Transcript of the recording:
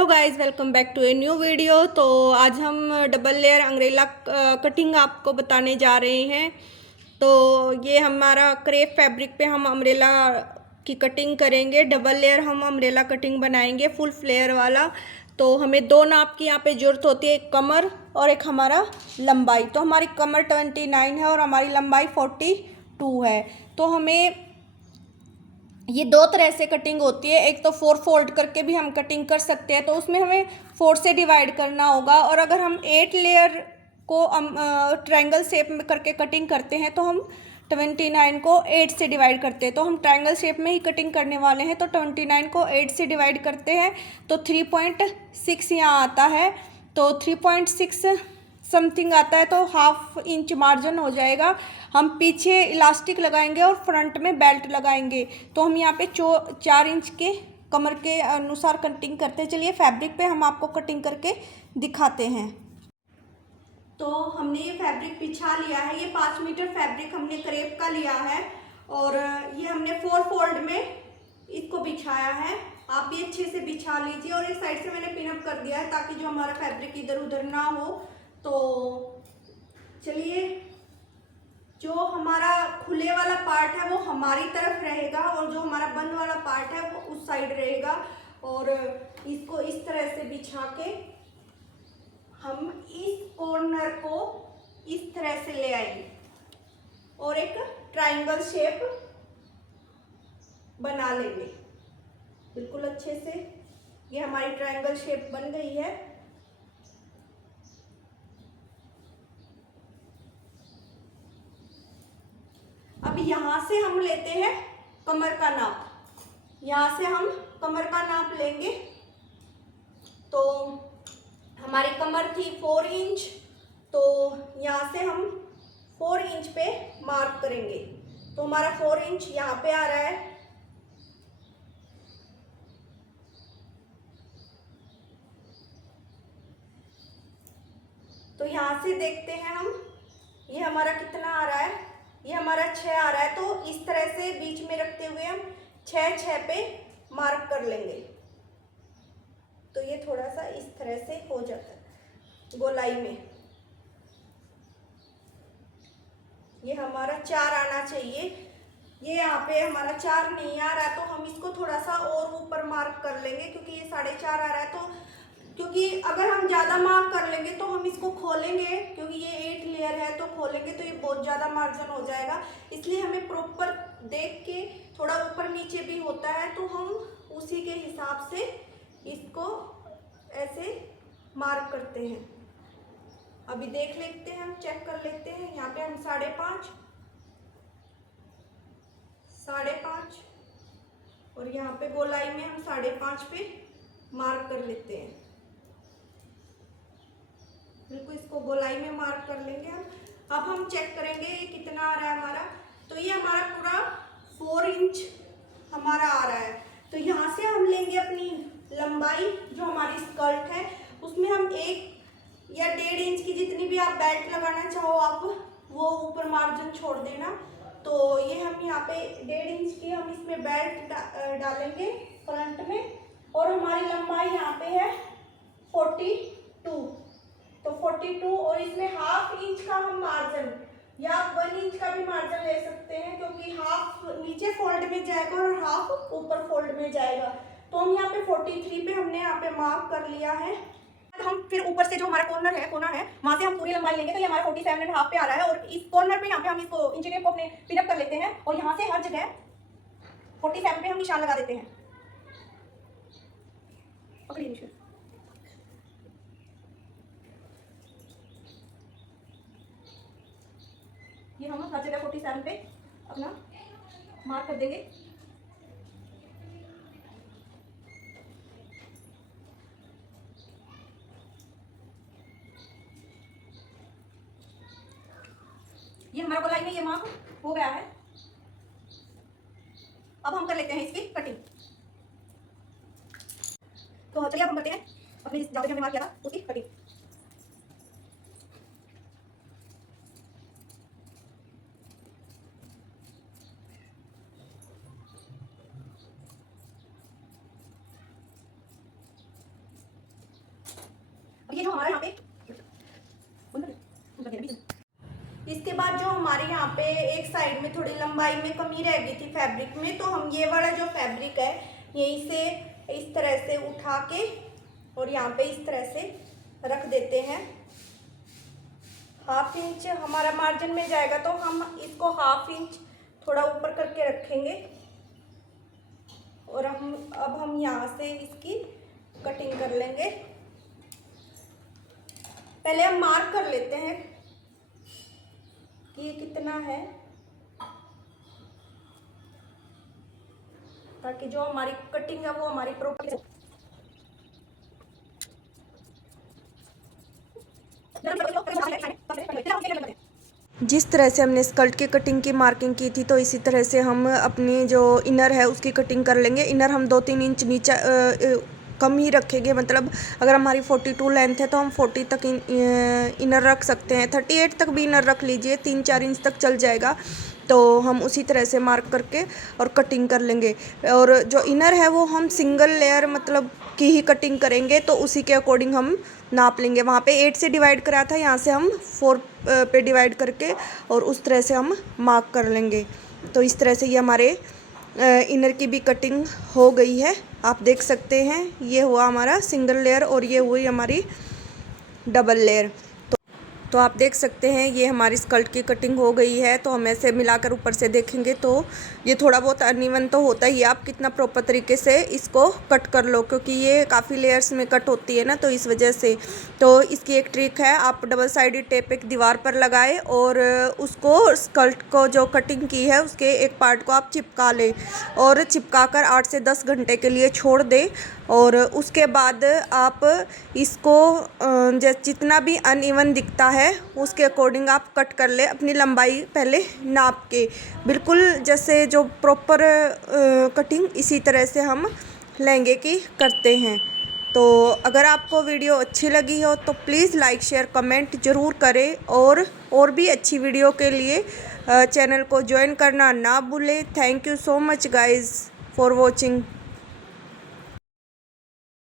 Hello guys, welcome back to a new video. तो आज हम डबल लेयर अंग्रेला कटिंग आपको बताने जा रहे हैं। तो ये हमारा क्रेप फैब्रिक पे हम अम्ब्रेला की कटिंग करेंगे। डबल लेयर हम अम्ब्रेला कटिंग बनाएंगे फुल फ्लेयर वाला। तो हमें दो नाप की यहाँ पे ज़रूरत होती है, एक कमर और एक हमारा लंबाई। तो हमारी कमर 29 है और हमारी लंबाई 42 है। तो हमें ये दो तरह से कटिंग होती है, एक तो 4 फोल्ड करके भी हम कटिंग कर सकते हैं, तो उसमें हमें 4 से डिवाइड करना होगा। और अगर हम 8 लेयर को ट्रायंगल शेप में करके कटिंग करते हैं तो हम 29 को 8 से डिवाइड करते हैं। तो हम ट्रायंगल शेप में ही कटिंग करने वाले हैं, तो 29 को 8 से डिवाइड करते हैं तो 3.6 यहाँ आता है। तो 3.6 समथिंग आता है, तो हाफ इंच मार्जिन हो जाएगा। हम पीछे इलास्टिक लगाएंगे और फ्रंट में बेल्ट लगाएंगे। तो हम यहाँ पे 4 इंच के कमर के अनुसार कटिंग करते हैं। चलिए फैब्रिक पे हम आपको कटिंग करके दिखाते हैं। तो हमने ये फैब्रिक बिछा लिया है। ये 5 मीटर फैब्रिक हमने क्रेप का लिया है और ये हमने 4 फोल्ड में इसको बिछाया है। आप भी अच्छे से बिछा लीजिए और एक साइड से मैंने पिनअप कर दिया है ताकि जो हमारा फैब्रिक इधर उधर ना हो। तो चलिए, जो हमारा खुले वाला पार्ट है वो हमारी तरफ रहेगा और जो हमारा बंद वाला पार्ट है वो उस साइड रहेगा। और इसको इस तरह से बिछा के हम इस कॉर्नर को इस तरह से ले आएंगे और एक ट्रायंगल शेप बना लेंगे बिल्कुल अच्छे से। ये हमारी ट्रायंगल शेप बन गई है। अब यहाँ से हम लेते हैं कमर का नाप। यहाँ से हम कमर का नाप लेंगे। तो हमारी कमर थी 4 इंच, तो यहाँ से हम 4 इंच पे मार्क करेंगे। तो हमारा 4 इंच यहाँ पे आ रहा है। तो यहाँ से देखते हैं हम, ये हमारा कितना आ रहा है, ये हमारा 6 आ रहा है। तो इस तरह से बीच में रखते हुए हम 6 पे मार्क कर लेंगे। तो ये थोड़ा सा इस तरह से हो जाता है गोलाई में। ये हमारा 4 आना चाहिए। ये यहाँ पे हमारा 4 नहीं आ रहा है तो हम इसको थोड़ा सा और ऊपर मार्क कर लेंगे, क्योंकि ये 4.5 आ रहा है। तो क्योंकि अगर हम ज़्यादा मार्क कर लेंगे तो हम इसको खोलेंगे, क्योंकि ये 8 लेयर है तो खोलेंगे तो ये बहुत ज़्यादा मार्जिन हो जाएगा। इसलिए हमें प्रॉपर देख के, थोड़ा ऊपर नीचे भी होता है तो हम उसी के हिसाब से इसको ऐसे मार्क करते हैं। अभी देख लेते हैं, हम चेक कर लेते हैं। यहाँ पे हम 5.5 और यहाँ पे गोलाई में हम 5.5 पे मार्क कर लेते हैं। बिल्कुल इसको गोलाई में मार्क कर लेंगे हम। अब हम चेक करेंगे ये कितना आ रहा है हमारा। तो ये हमारा पूरा 4 इंच हमारा आ रहा है। तो यहाँ से हम लेंगे अपनी लंबाई, जो हमारी स्कर्ट है उसमें हम 1 या 1.5 इंच की, जितनी भी आप बेल्ट लगाना चाहो आप वो ऊपर मार्जिन छोड़ देना। तो ये हम यहाँ पे 1.5 इंच की हम इसमें बेल्ट डालेंगे फ्रंट में। और हमारी लंबाई यहाँ पे है 42। तो 42 और इसमें हाफ इंच का हम मार्जिन या 1 इंच का भी मार्जिन ले सकते हैं, क्योंकि हाफ नीचे फोल्ड में जाएगा और हाफ ऊपर फोल्ड में जाएगा। तो हम यहाँ पे 43 पे हमने यहाँ पे मार्क कर लिया है। हम फिर ऊपर से जो हमारा कोना है वहां से हम पूरी लंबाई लेंगे। तो ये हमारा 47.5 पे आ रहा है और इस कॉर्नर पे यहाँ पे हम इसको इंच टेप को अपने पिनअप कर लेते हैं और यहाँ से हर जगह 47 पे हम निशान लगा देते हैं। पकड़िए, ये हम हर जगह 47 पे अपना मार्क कर देंगे। ये हमारा गोलाई में ये मार्क हो गया है। अब हम कर लेते हैं इसकी कटिंग। तो चलिए अब हम करते हैं अपनी जहाँ पे हमने मार्क किया था उसकी कटिंग। ये जो हमारा यहाँ पे इसके बाद जो हमारे यहाँ पे एक साइड में थोड़ी लंबाई में कमी रह गई थी फैब्रिक में, तो हम ये वाला जो फैब्रिक है यहीं से इस तरह से उठा के और यहाँ पे इस तरह से रख देते हैं। 1/2 इंच हमारा मार्जिन में जाएगा, तो हम इसको 1/2 इंच थोड़ा ऊपर करके रखेंगे और अब हम यहाँ से इसकी कटिंग कर लेंगे। पहले हम मार्क कर लेते हैं कि ये कितना है, ताकि जो हमारी कटिंग है वो हमारी प्रॉपर जिस तरह से हमने स्कर्ट की कटिंग की मार्किंग की थी, तो इसी तरह से हम अपनी जो इनर है उसकी कटिंग कर लेंगे। इनर हम 2-3 इंच नीचे कम ही रखेंगे, मतलब अगर हमारी 42 लेंथ है तो हम 40 तक इनर रख सकते हैं। 38 तक भी इनर रख लीजिए, 3-4 इंच तक चल जाएगा। तो हम उसी तरह से मार्क करके और कटिंग कर लेंगे। और जो इनर है वो हम सिंगल लेयर मतलब की ही कटिंग करेंगे, तो उसी के अकॉर्डिंग हम नाप लेंगे। वहाँ पे 8 से डिवाइड करा था, यहाँ से हम 4 पे डिवाइड करके और उस तरह से हम मार्क कर लेंगे। तो इस तरह से ये हमारे इनर की भी कटिंग हो गई है। आप देख सकते हैं ये हुआ हमारा सिंगल लेयर और ये हुई हमारी डबल लेयर। तो आप देख सकते हैं ये हमारी स्कर्ट की कटिंग हो गई है। तो हम ऐसे मिलाकर ऊपर से देखेंगे तो ये थोड़ा बहुत अनइवन तो होता ही है। आप कितना प्रॉपर तरीके से इसको कट कर लो, क्योंकि ये काफ़ी लेयर्स में कट होती है ना, तो इस वजह से। तो इसकी एक ट्रिक है, आप डबल साइडेड टेप एक दीवार पर लगाए और उसको स्कर्ट को जो कटिंग की है उसके एक पार्ट को आप चिपका लें और चिपका कर 8 से 10 घंटे के लिए छोड़ दें। और उसके बाद आप इसको जितना भी अनइवन दिखता है उसके अकॉर्डिंग आप कट कर ले, अपनी लंबाई पहले नाप के, बिल्कुल जैसे जो प्रॉपर कटिंग इसी तरह से हम लहंगे की करते हैं। तो अगर आपको वीडियो अच्छी लगी हो तो प्लीज़ लाइक शेयर कमेंट ज़रूर करें और भी अच्छी वीडियो के लिए चैनल को ज्वाइन करना ना भूलें। Thank you so much guys for watching.